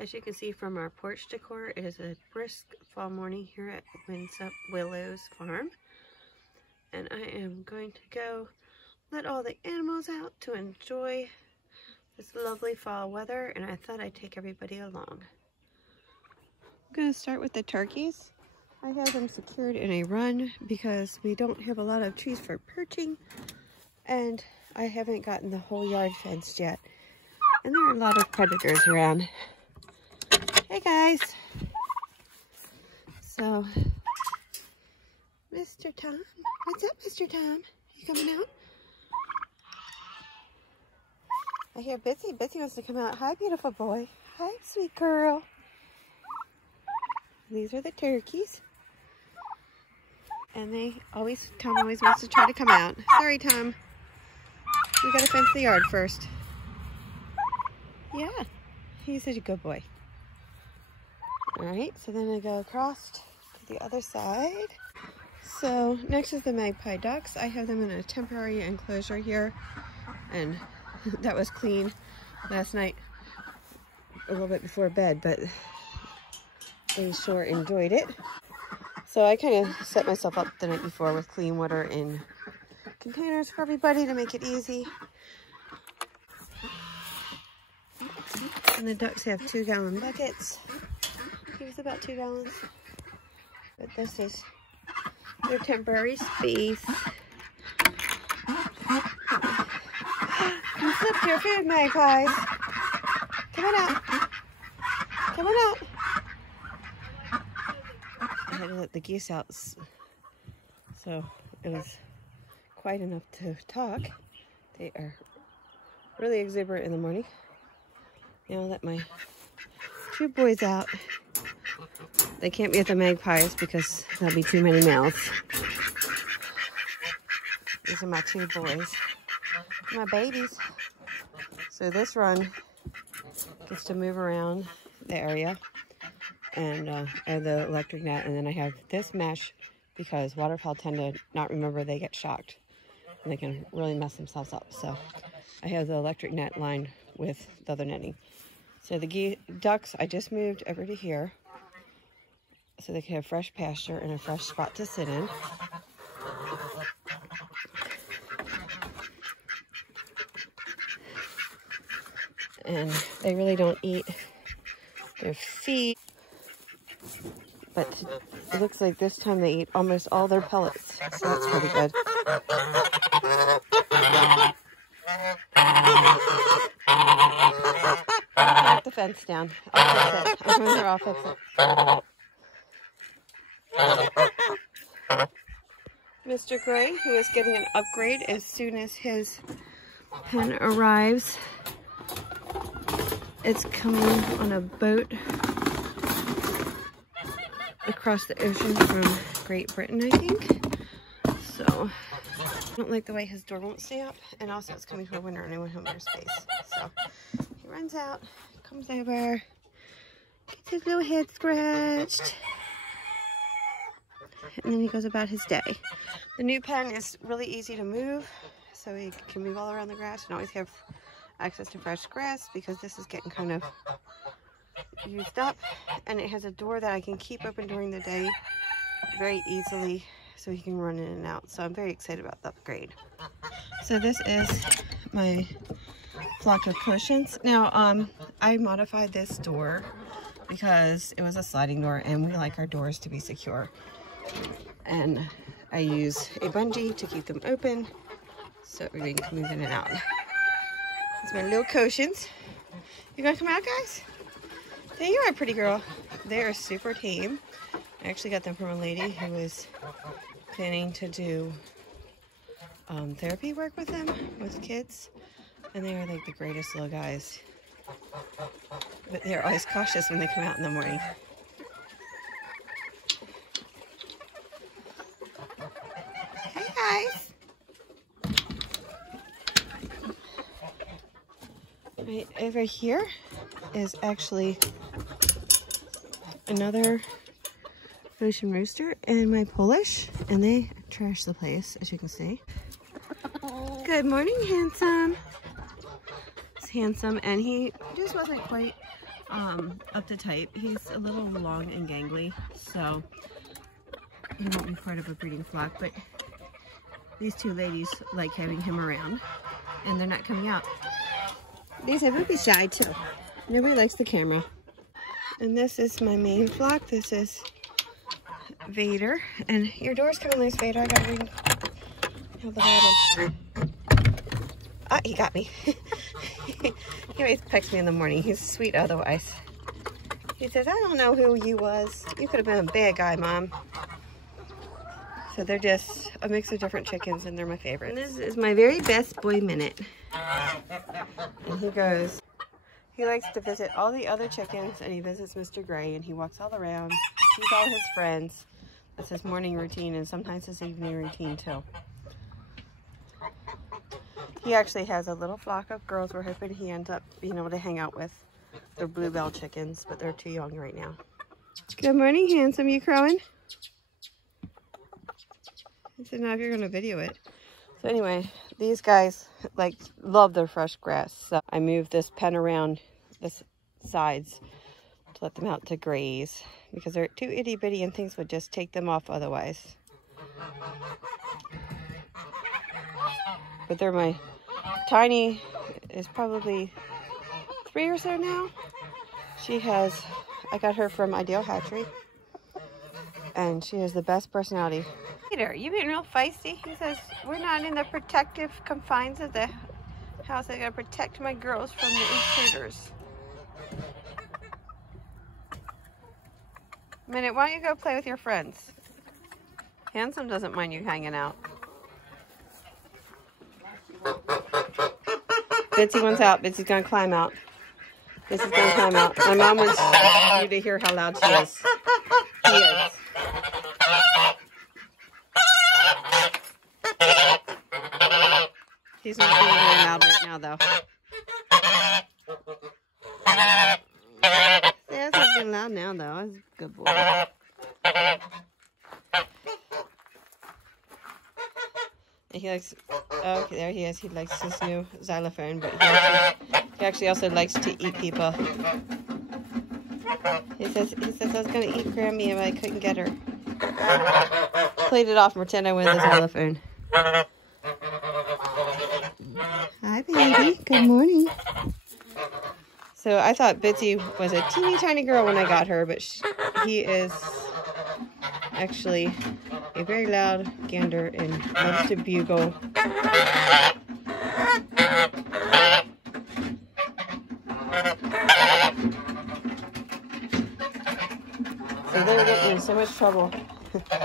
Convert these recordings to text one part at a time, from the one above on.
As you can see from our porch decor, it is a brisk fall morning here at Windswept Willows farm. And I am going to go let all the animals out to enjoy this lovely fall weather, and I thought I'd take everybody along. I'm going to start with the turkeys. I have them secured in a run because we don't have a lot of trees for perching, and I haven't gotten the whole yard fenced yet. And there are a lot of predators around. Hey guys! So, Mr. Tom, what's up, Mr. Tom? You coming out? I hear Bitsy. Bitsy wants to come out. Hi, beautiful boy. Hi, sweet girl. These are the turkeys. And Tom always wants to try to come out. Sorry, Tom. We gotta fence the yard first. Yeah, he's such a good boy. Alright, so then I go across to the other side. So next is the Magpie Ducks. I have them in a temporary enclosure here, and that was clean last night a little bit before bed, but they sure enjoyed it. So I kind of set myself up the night before with clean water in containers for everybody to make it easy. And the ducks have 2-gallon buckets. Here's about 2 gallons. But this is their temporary space. You slipped your food, magpies. Come on out. Come on out. I had to let the geese out, so it was quiet enough to talk. They are really exuberant in the morning. Now I'll let my 2 boys out. They can't be at the magpies because that'll be too many mouths. These are my 2 boys. My babies. So this run gets to move around the area, and I have the electric net, and then I have this mesh because waterfowl tend to not remember they get shocked, and they can really mess themselves up. So I have the electric net lined with the other netting. So the ducks I just moved over to here so they can have fresh pasture and a fresh spot to sit in. And they really don't eat their feed, but it looks like this time they eat almost all their pellets, so that's pretty good. Knock the fence down. I'll fix it. I'm going there, I'll fix it. Mr. Gray, who is getting an upgrade as soon as his pen arrives. It's coming on a boat across the ocean from Great Britain, I think. So, I don't like the way his door won't stay up, and also it's coming to a winter and I want him more space. So, he runs out, comes over, gets his little head scratched, and then he goes about his day. The new pen is really easy to move, so he can move all around the grass and always have access to fresh grass because this is getting kind of used up, and it has a door that I can keep open during the day very easily so he can run in and out. So I'm very excited about the upgrade. So this is my flock of cushions. Now I modified this door because it was a sliding door and we like our doors to be secure, and I use a bungee to keep them open so everybody can move in and out. It's my little cushions. You gonna come out, guys? There you are, pretty girl. They are super tame. I actually got them from a lady who was planning to do therapy work with them, with kids. And they are like the greatest little guys. But they're always cautious when they come out in the morning. Hey, guys. Right over here is actually another ocean rooster and my Polish, and they trash the place, as you can see. Good morning, Handsome. It's Handsome, and he just wasn't quite up to type. He's a little long and gangly, so he won't be part of a breeding flock, but these two ladies like having him around, and they're not coming out. These have to be shy too. Nobody likes the camera. And this is my main flock. This is Vader. And your door's coming loose, Vader. I gotta ring. How the hell? Ah, he got me. He always pecks me in the morning. He's sweet otherwise. He says, I don't know who you was. You could have been a bad guy, Mom. So they're just a mix of different chickens, and they're my favorite. And this is my very best boy, Minute. And he likes to visit all the other chickens, and he visits Mr. Gray, and he walks all around, sees all his friends. That's his morning routine, and sometimes his evening routine too. He actually has a little flock of girls we're hoping he ends up being able to hang out with. They're bluebell chickens, but they're too young right now. Good morning, handsome. You crowing? I said, no, if you're going to video it. So anyway, these guys love their fresh grass. So I moved this pen around the sides to let them out to graze because they're too itty bitty and things would just take them off otherwise. But they're my Tiny is probably 3 or so now. I got her from Ideal Hatchery, and she has the best personality. Peter, you being real feisty. He says, we're not in the protective confines of the house. I gotta protect my girls from the intruders. Minute, why don't you go play with your friends? Handsome doesn't mind you hanging out. Bitsy wants out. Bitsy's gonna climb out. Bitsy's gonna climb out. My mom wants you to hear how loud she is. She is. He's not being very loud right now, though. Yeah, he's being loud now, though. He's a good boy. And he likes, oh, there he is. He likes his new xylophone, but he actually also likes to eat people. He says I was going to eat Grammy if I couldn't get her. Played it off and pretend I went with the xylophone. Hi, baby. Good morning. So I thought Bitsy was a teeny tiny girl when I got her, but he is actually a very loud gander and loves to bugle. So they're getting in so much trouble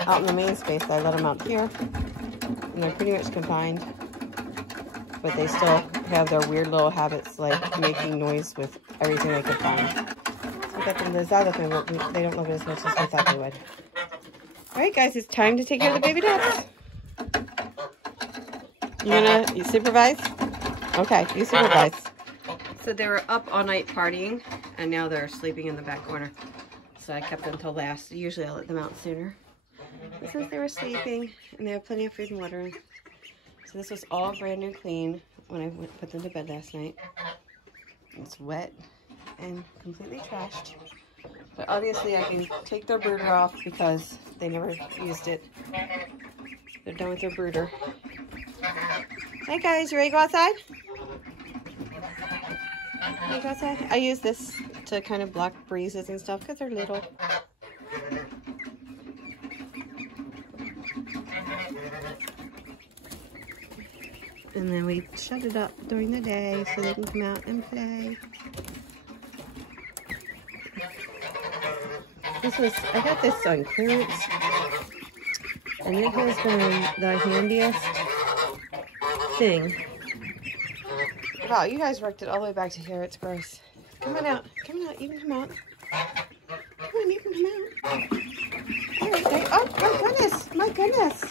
out in the main space that I let them out here, and they're pretty much confined, but they still have their weird little habits like making noise with everything they can find. So we got them the xylophone, but they don't love it as much as we thought they would. Alright guys, it's time to take care of the baby ducks. You supervise? Okay, you supervise. So they were up all night partying, and now they're sleeping in the back corner. So I kept them till last. Usually I let them out sooner. But since they were sleeping, and they have plenty of food and water. So this was all brand new clean when I put them to bed last night. It's wet and completely trashed. But obviously I can take their brooder off because they never used it. They're done with their brooder. Hey guys, you ready to go outside? Ready to go outside? I use this to kind of block breezes and stuff because they're little. And then we shut it up during the day so they can come out and play. I got this on clearance, and it has been the handiest thing. Wow, you guys worked it all the way back to here. It's gross. Come on out. Come on out. You can come out. Come on, you can come out. There. Oh, my goodness. My goodness.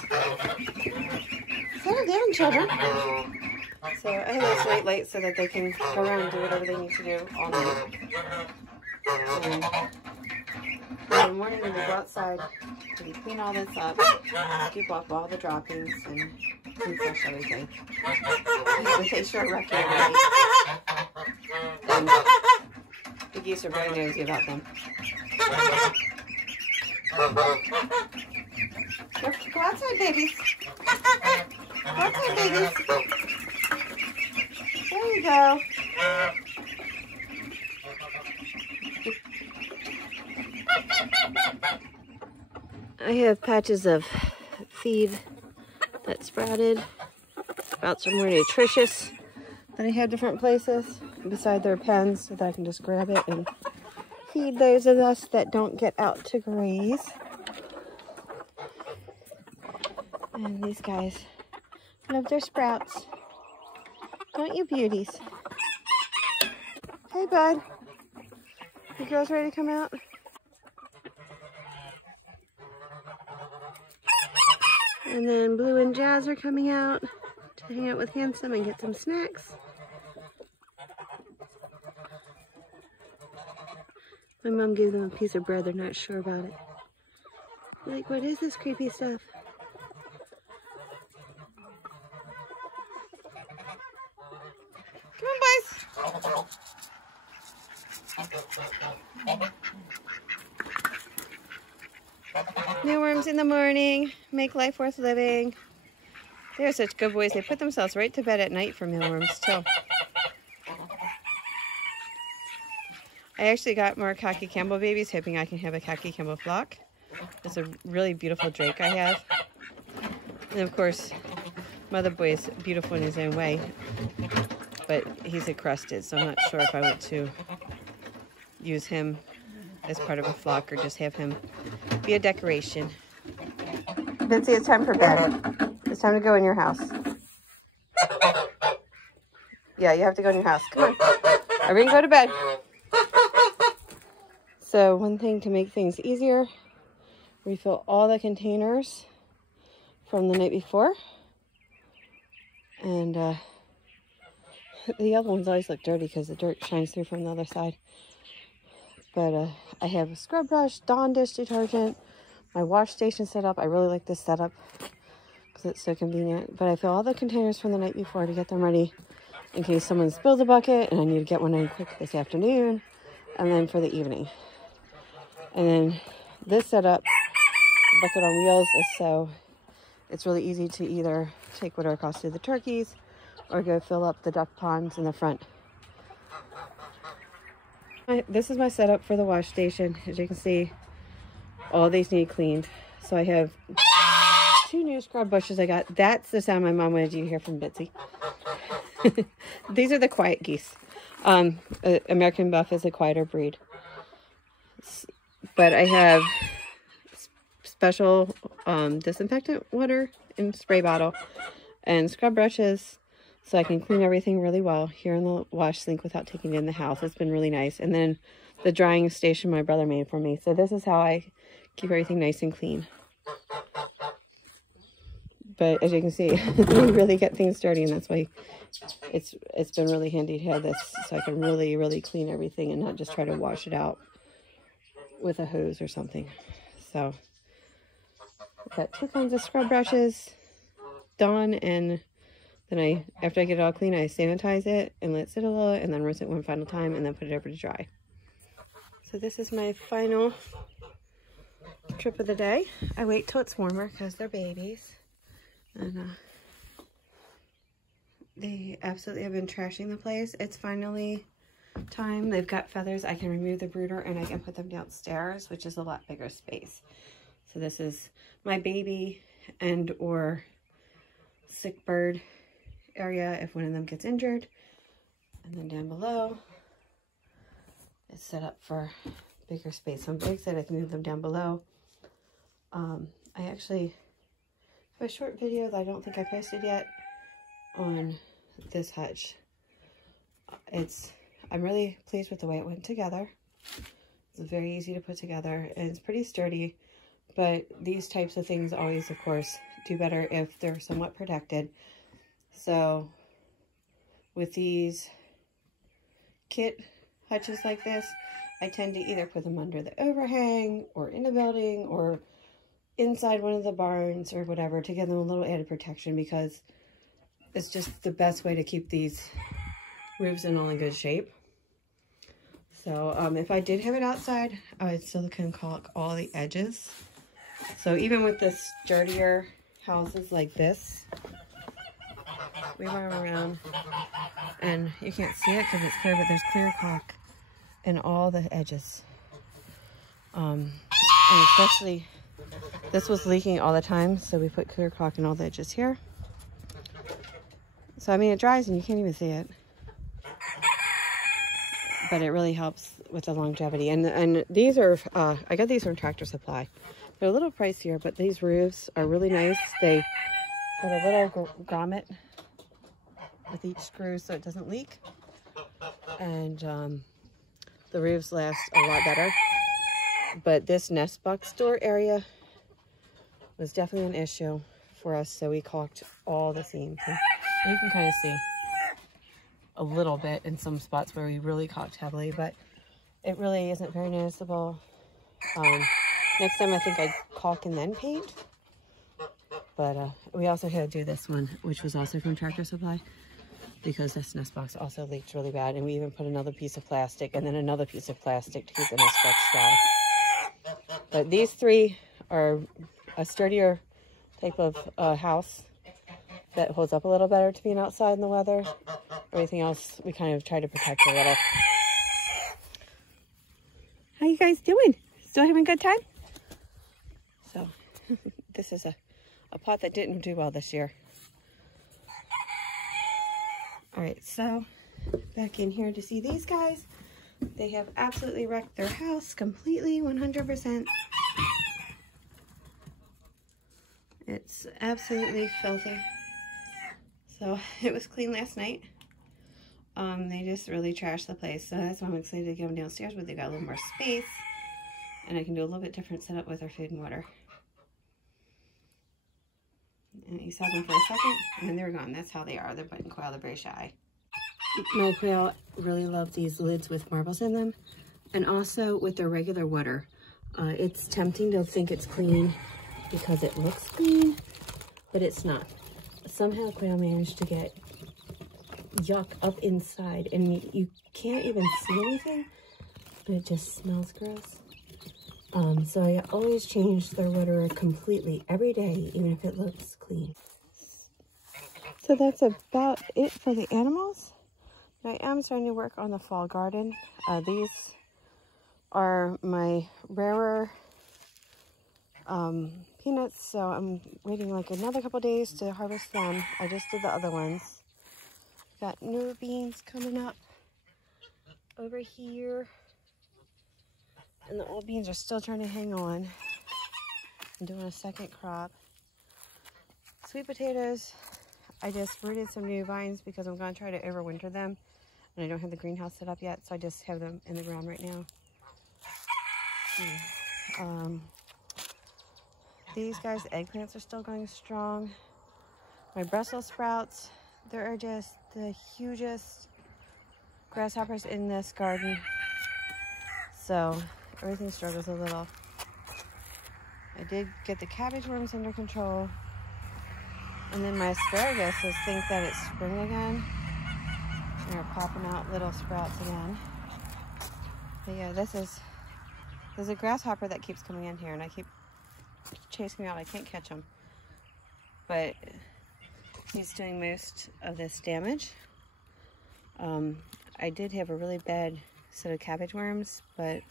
Settle down, children. So I have this night light so that they can go around and do whatever they need to do all night. In the morning when we go outside, we clean all this up, scoop off all the droppings, and refresh everything. With a short record, then The geese are very nosy about them. Go outside, babies. Go outside, babies. There you go. I have patches of feed that sprouted. Sprouts are more nutritious that I have different places beside their pens so that I can just grab it and feed those of us that don't get out to graze. And these guys love their sprouts. Don't you, beauties? Hey, bud. You girls ready to come out? And then Blue and Jazz are coming out to hang out with Handsome and get some snacks. My mom gave them a piece of bread. They're not sure about it. Like, what is this creepy stuff? Come on, boys. Mealworms in the morning. Make life worth living. They're such good boys. They put themselves right to bed at night for mealworms, too. I actually got more Khaki Campbell babies, hoping I can have a Khaki Campbell flock. It's a really beautiful drake I have. And of course, Mother Boy is beautiful in his own way, but he's a crested, so I'm not sure if I want to use him as part of a flock or just have him be a decoration. Bitsy, it's time for bed. It's time to go in your house. Yeah, you have to go in your house. Come on. Everyone go to bed. So one thing to make things easier, refill all the containers from the night before. And the other ones always look dirty because the dirt shines through from the other side. But I have a scrub brush, Dawn dish detergent, my wash station set up. I really like this setup because it's so convenient. But I fill all the containers from the night before to get them ready in case someone spills a bucket and I need to get one in quick this afternoon, and then for the evening. And then this setup, bucket on wheels, is so it's really easy to either take whatever across to the turkeys or go fill up the duck ponds in the front. This is my setup for the wash station. As you can see, all these need cleaned. So I have 2 new scrub brushes I got. That's the sound my mom wanted you to hear from Bitsy. These are the quiet geese. American Buff is a quieter breed. But I have special disinfectant water in spray bottle and scrub brushes so I can clean everything really well here in the wash sink without taking it in the house. It's been really nice. And then the drying station my brother made for me. So this is how I keep everything nice and clean. But as you can see, we really get things dirty, and that's why it's been really handy to have this so I can really clean everything and not just try to wash it out with a hose or something. So I've got 2 kinds of scrub brushes, Dawn, and then after I get it all clean, I sanitize it and let it sit a little, and then rinse it one final time, and then put it over to dry. So this is my final trip of the day. I wait till it's warmer because they're babies. And they absolutely have been trashing the place. It's finally time. They've got feathers. I can remove the brooder and I can put them downstairs, which is a lot bigger space. So this is my baby and or sick bird area if one of them gets injured. And then down below, it's set up for bigger space. So I'm big excited I can move them down below. I actually have a short video that I don't think I posted yet on this hutch. I'm really pleased with the way it went together. It's very easy to put together and it's pretty sturdy, but these types of things always, of course, do better if they're somewhat protected. So with these kit hutches like this, I tend to either put them under the overhang or in a building or inside one of the barns or whatever to give them a little added protection, because it's just the best way to keep these roofs in all in good shape. So if I did have it outside, I would still caulk all the edges. So even with the sturdier houses like this, we went around, and you can't see it because it's clear, but there's clear caulk in all the edges. And especially, this was leaking all the time, so we put clear caulk in all the edges here. So I mean, it dries and you can't even see it, but it really helps with the longevity. And these are I got these from Tractor Supply. They're a little pricier, but these roofs are really nice. They have a little grommet with each screw so it doesn't leak, and the roofs last a lot better. But this nest box door area was definitely an issue for us, so we caulked all the seams. And you can kind of see a little bit in some spots where we really caulked heavily, but it really isn't very noticeable. Next time I think I'd caulk and then paint. But we also had to do this one, which was also from Tractor Supply, because this nest box also leaked really bad. And we even put another piece of plastic and then another piece of plastic to keep the nest box dry. But these three are a sturdier type of house that holds up a little better to being outside in the weather. Everything else we kind of try to protect a little. How you guys doing? Still having a good time? So this is a pot that didn't do well this year. All right, so back in here to see these guys. They have absolutely wrecked their house completely, 100%. It's absolutely filthy. So it was clean last night. They just really trashed the place. So that's why I'm excited to get them downstairs, where they got a little more space. And I can do a little bit different setup with our food and water. And you saw them for a second, and then they're gone. That's how they are. They're button quail. They're very shy. My quail really love these lids with marbles in them, and also with their regular water. It's tempting to think it's clean because it looks clean, but it's not. Somehow quail managed to get yuck up inside, and you can't even see anything, but it just smells gross. So I always change their water completely every day, even if it looks clean. So that's about it for the animals. I am starting to work on the fall garden. These are my rarer peanuts, so I'm waiting like another couple days to harvest them. I just did the other ones. Got new beans coming up over here. And the old beans are still trying to hang on. I'm doing a second crop. Sweet potatoes, I just rooted some new vines because I'm going to try to overwinter them. And I don't have the greenhouse set up yet, so I just have them in the ground right now. These guys, eggplants are still going strong. My Brussels sprouts, there are just the hugest grasshoppers in this garden. So everything struggles a little. I did get the cabbage worms under control. And then my asparagus think that it's spring again. They're popping out little sprouts again. But yeah, there's a grasshopper that keeps coming in here, and I keep chasing me out. I can't catch him. But he's doing most of this damage. I did have a really bad set of cabbage worms, but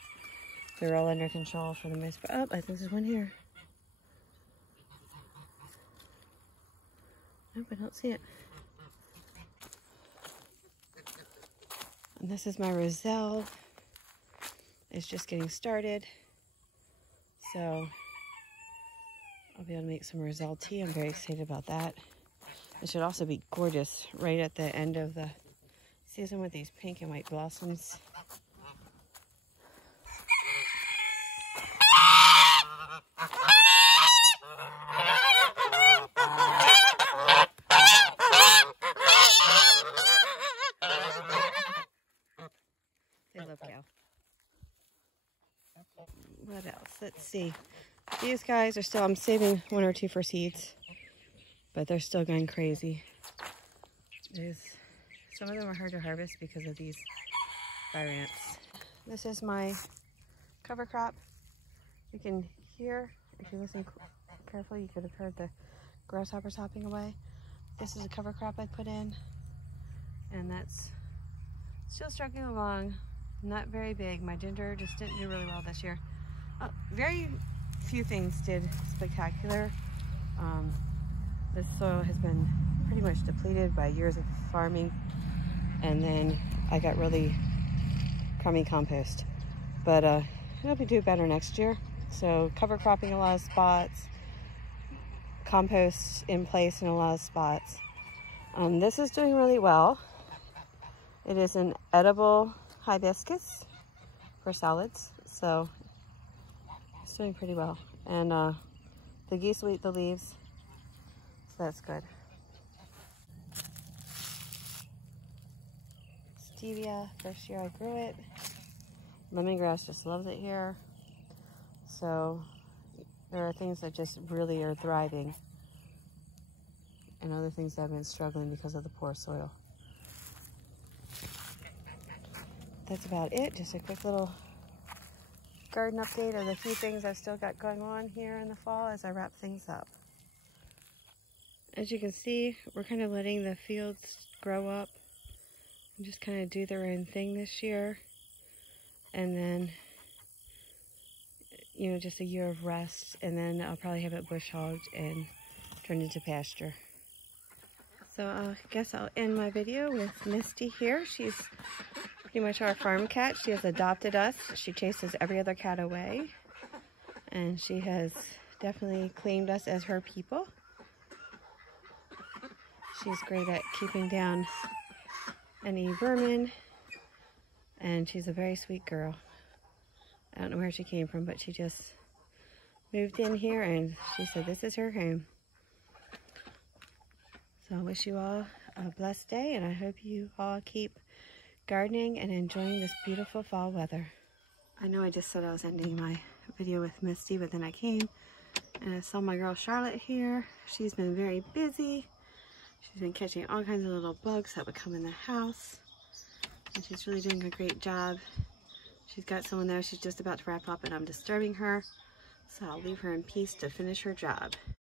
they're all under control for the most part. Oh, I think there's one here. Nope, I don't see it. And this is my roselle. It's just getting started. So I'll be able to make some roselle tea. I'm very excited about that. It should also be gorgeous right at the end of the season with these pink and white blossoms. They love cow. What else? Let's see. These guys are still, I'm saving one or two for seeds, but they're still going crazy. Some of them are hard to harvest because of these fire ants. This is my cover crop. You can hear, if you listen carefully, you could have heard the grasshoppers hopping away. This is a cover crop I put in, and that's still struggling along. Not very big. My ginger just didn't do really well this year. Very few things did spectacular. This soil has been pretty much depleted by years of farming, and then I got really crummy compost. But it'll be do better next year. So cover cropping a lot of spots, compost in place in a lot of spots. This is doing really well. It is an edible hibiscus for salads, so it's doing pretty well. And the geese will eat the leaves, so that's good. Stevia, first year I grew it. Lemongrass just loves it here. So there are things that just really are thriving, and other things that have been struggling because of the poor soil. That's about it. Just a quick little garden update of the few things I've still got going on here in the fall as I wrap things up. As you can see, we're kind of letting the fields grow up and just kind of do their own thing this year. And then, you know, just a year of rest, and then I'll probably have it bush hogged and turned into pasture. So I guess I'll end my video with Misty here. She's pretty much our farm cat. She has adopted us. She chases every other cat away, and she has definitely claimed us as her people. She's great at keeping down any vermin, and she's a very sweet girl. I don't know where she came from, but she just moved in here, and she said this is her home. So I wish you all a blessed day, and I hope you all keep gardening and enjoying this beautiful fall weather. I know I just said I was ending my video with Misty, but then I came and I saw my girl Charlotte here. She's been very busy. She's been catching all kinds of little bugs that would come in the house, and she's really doing a great job. She's got someone there. She's just about to wrap up, and I'm disturbing her, so I'll leave her in peace to finish her job.